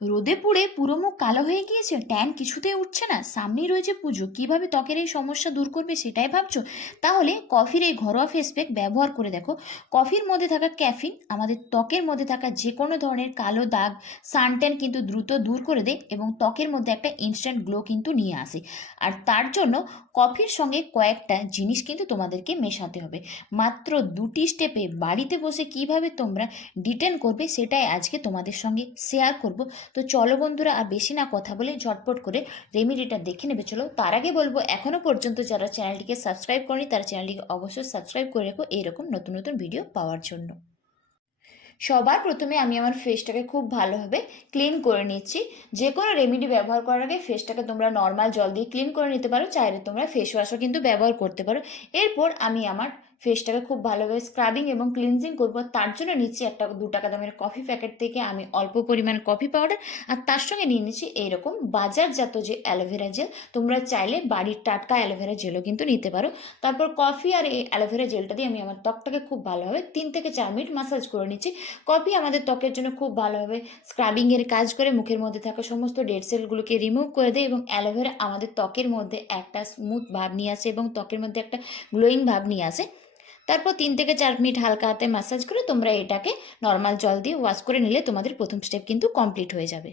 রোদে পুড়ে পুরো মুখ কালো হয়ে গিয়েছে? ট্যান কিছুতেই উঠছে না। সামনেই রয়েছে পুজো। কীভাবে ত্বকের এই সমস্যা দূর করবে সেটাই ভাবছ? তাহলে কফির এই ঘরোয়া ফেস প্যাক ব্যবহার করে দেখো। কফির মধ্যে থাকা ক্যাফিন, আমাদের ত্বকের মধ্যে থাকা যে কোনো ধরনের কালো দাগ সানট্যান কিন্তু দ্রুত দূর করে দেয় এবং ত্বকের মধ্যে একটা ইনস্ট্যান্ট গ্লো কিন্তু নিয়ে আসে। আর তার জন্য কফির সঙ্গে কয়েকটা জিনিস কিন্তু তোমাদেরকে মেশাতে হবে। মাত্র দুটি স্টেপে বাড়িতে বসে কীভাবে তোমরা ডিটেন করবে সেটাই আজকে তোমাদের সঙ্গে শেয়ার করব। তো চলো বন্ধুরা আর বেশি না কথা বলে ঝটপট করে রেমিডিটা দেখে নেবে। চলো তার আগে বলব এখনও পর্যন্ত যারা চ্যানেলটিকে সাবস্ক্রাইব করেনি, তারা চ্যানেলটিকে অবশ্যই সাবস্ক্রাইব করে রেখো এরকম নতুন নতুন ভিডিও পাওয়ার জন্য। সবার প্রথমে আমি আমার ফেসটাকে খুব ভালোভাবে ক্লিন করে নিচ্ছি। যে কোনো রেমেডি ব্যবহার করার আগে ফেসটাকে তোমরা নর্মাল জল দিয়ে ক্লিন করে নিতে পারো, চাইলে তোমরা ফেস ওয়াশও কিন্তু ব্যবহার করতে পারো। এরপর আমি আমার ফেসটাকে খুব ভালোভাবে স্ক্রাবিং এবং ক্লিনজিং করব। তার জন্য নিচ্ছি একটা দু টাকা দামের কফি প্যাকেট থেকে আমি অল্প পরিমাণ কফি পাউডার আর তার সঙ্গে নিয়ে নিচ্ছি এইরকম বাজারজাত যে অ্যালোভেরা জেল তোমরা চাইলে বাড়ির টাটকা অ্যালোভেরা জেলও কিন্তু নিতে পারো। তারপর কফি আর এই অ্যালোভেরা জেলটা দিয়ে আমি আমার ত্বকটাকে খুব ভালোভাবে তিন থেকে চার মিনিট মাসাজ করে নিচ্ছি। কফি আমাদের ত্বকের জন্য খুব ভালোভাবে স্ক্রাবিংয়ের কাজ করে মুখের মধ্যে থাকা সমস্ত ডেড সেলগুলোকে রিমুভ করে দেয় এবং অ্যালোভেরা আমাদের ত্বকের মধ্যে একটা স্মুথ ভাব নিয়ে আসে এবং ত্বকের মধ্যে একটা গ্লোয়িং ভাব নিয়ে আসে। তারপর তিন থেকে চার মিনিট হালকা হাতে ম্যাসাজ করে তোমরা এটাকে নর্মাল জল দিয়ে ওয়াশ করে নিলে তোমাদের প্রথম স্টেপ কিন্তু কমপ্লিট হয়ে যাবে।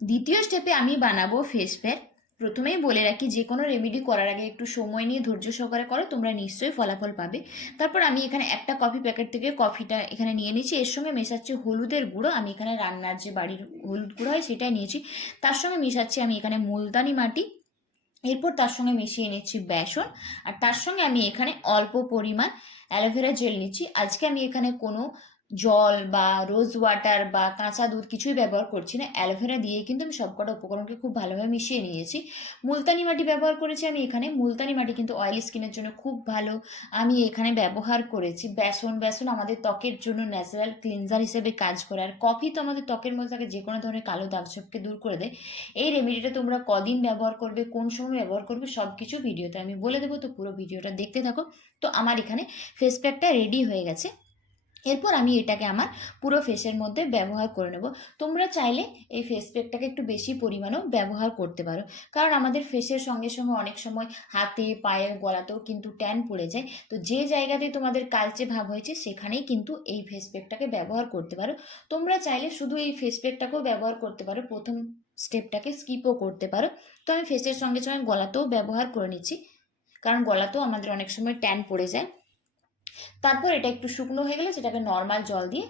দ্বিতীয় স্টেপে আমি বানাবো ফেস প্যাক প্রথমেই বলে রাখি, যে কোনো রেমেডি করার আগে একটু সময় নিয়ে ধৈর্য সহকারে করো, তোমরা নিশ্চয়ই ফলাফল পাবে। তারপর আমি এখানে একটা কফি প্যাকেট থেকে কফিটা এখানে নিয়ে নিয়েছি। এর সঙ্গে মেশাচ্ছি হলুদের গুঁড়ো। আমি এখানে রান্নার যে বাড়ির হলুদ গুঁড়ো হয় সেটাই নিয়েছি। তার সঙ্গে মেশাচ্ছি আমি এখানে মুলতানি মাটি। এরপর তার সঙ্গে মিশিয়ে নিচ্ছি বেসন, আর তার সঙ্গে আমি এখানে অল্প পরিমাণ অ্যালোভেরা জেল নিচ্ছি। আজকে আমি এখানে কোনো জল বা রোজ ওয়াটার বা কাঁচা দুধ কিছুই ব্যবহার করছি না। অ্যালোভেরা দিয়ে কিন্তু আমি সবকটা উপকরণকে খুব ভালোভাবে মিশিয়ে নিয়েছি। মুলতানি মাটি ব্যবহার করেছি আমি এখানে। মুলতানি মাটি কিন্তু অয়েলি স্কিনের জন্য খুব ভালো। আমি এখানে ব্যবহার করেছি। বেসন বেসন আমাদের ত্বকের জন্য ন্যাচারাল ক্লিনজার হিসেবে কাজ করে। আর কফি তো আমাদের ত্বকের মধ্যে থাকে, যে কোনো ধরনের কালো দাগছোপকে দূর করে দেয়। এই রেমেডিটা তোমরা কদিন ব্যবহার করবে, কোন সময় ব্যবহার করবে সব কিছু ভিডিওতে আমি বলে দেবো। তো পুরো ভিডিওটা দেখতে থাকো। তো আমার এখানে ফেস প্যাকটা রেডি হয়ে গেছে। এরপর আমি এটাকে আমার পুরো ফেসের মধ্যে ব্যবহার করে নেব। তোমরা চাইলে এই ফেস প্যাকটাকে একটু বেশি পরিমাণেও ব্যবহার করতে পারো। কারণ আমাদের ফেসের সঙ্গে সঙ্গে অনেক সময় হাতে পায়ে গলাতেও কিন্তু ট্যান পড়ে যায়। তো যে জায়গাতে তোমাদের কালচে ভাব হয়েছে, সেখানেই কিন্তু এই ফেস প্যাকটাকে ব্যবহার করতে পারো। তোমরা চাইলে শুধু এই ফেস প্যাকটাকেও ব্যবহার করতে পারো। প্রথম স্টেপটাকে স্কিপও করতে পারো। তো আমি ফেসের সঙ্গে সঙ্গে গলাতেও ব্যবহার করে নিচ্ছি। কারণ গলাতেও আমাদের অনেক সময় ট্যান পড়ে যায়। তারপর এটা একটু শুকনো হয়ে গেলে সেটাকে নর্মাল জল দিয়ে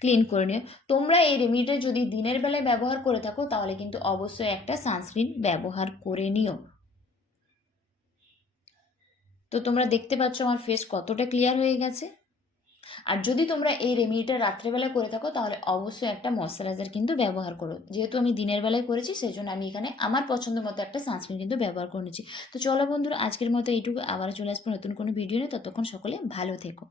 ক্লিন করে নিও। তোমরা এই রেমিডিটা যদি দিনের বেলায় ব্যবহার করে থাকো, তাহলে কিন্তু অবশ্যই একটা সানস্ক্রিন ব্যবহার করে নিও। তো তোমরা দেখতে পাচ্ছ আমার ফেস কতটা ক্লিয়ার হয়ে গেছে। আর যদি তোমরা এই রেমিডিটা রাত্রেবেলা করে থাকো, তাহলে অবশ্যই একটা ময়শ্চারাইজার কিন্তু ব্যবহার করো। যেহেতু আমি দিনের বেলায় করেছি সেই জন্য আমি এখানে আমার পছন্দ মতো একটা সানস্ক্রিন কিন্তু ব্যবহার করে নিচ্ছি। তো চলো বন্ধুরা, আজকের মতো এইটুকু। আবার চলে আসব নতুন কোনো ভিডিও নিয়ে। ততক্ষণ সকলে ভালো থেকো।